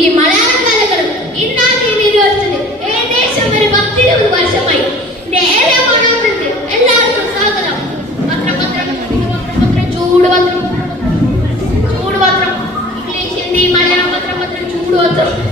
ഈ മലയാളം കലകളും ഇന്നാണ് നിരോധിച്ചത് ഏകദേശം ഒരു പത്തിരുപത് വർഷമായി. ഏറെ മണത്തിണ്ട് എല്ലാവർക്കും സ്വാഗതം. പത്രം പത്രം ചൂട് പത്രം. ചൂട് പത്രം. ഇംഗ്ലീഷ് ഹിന്ദി മലയാളം പത്രം പത്രം ചൂട് പത്രം.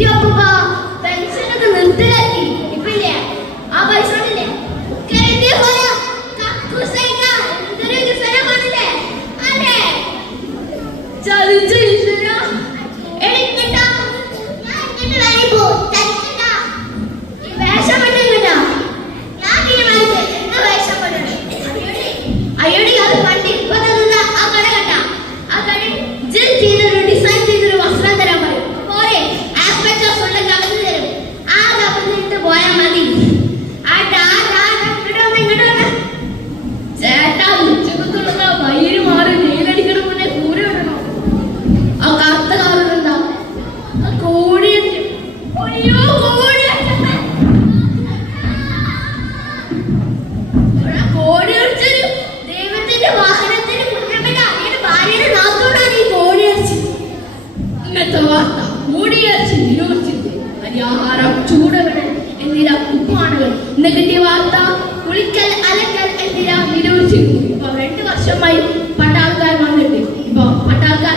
അയ്യോ അപ്പ പെൻഷനൊക്കെ നിർത്തലാക്കി. ഇപ്പില്ലേ? ആ പൈസ കൊണ്ടില്ലേ ചതിച്ചു ഈശ്വര. എടുക്കട്ടോ ഞാൻ എടുക്കട്ടോ കുടുംബമാണവർ എന്നതിന്റെ വാർത്ത കുളിക്കൽ അലക്കൽ എന്നിവ നിരോധിച്ചിരുന്നു ഇപ്പൊ രണ്ടു വർഷമായി പട്ടാൾക്കാർ വന്നിട്ട്. ഇപ്പൊ പട്ടാൾക്കാർ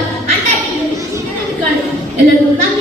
എല്ലാവർക്കും നന്ദി.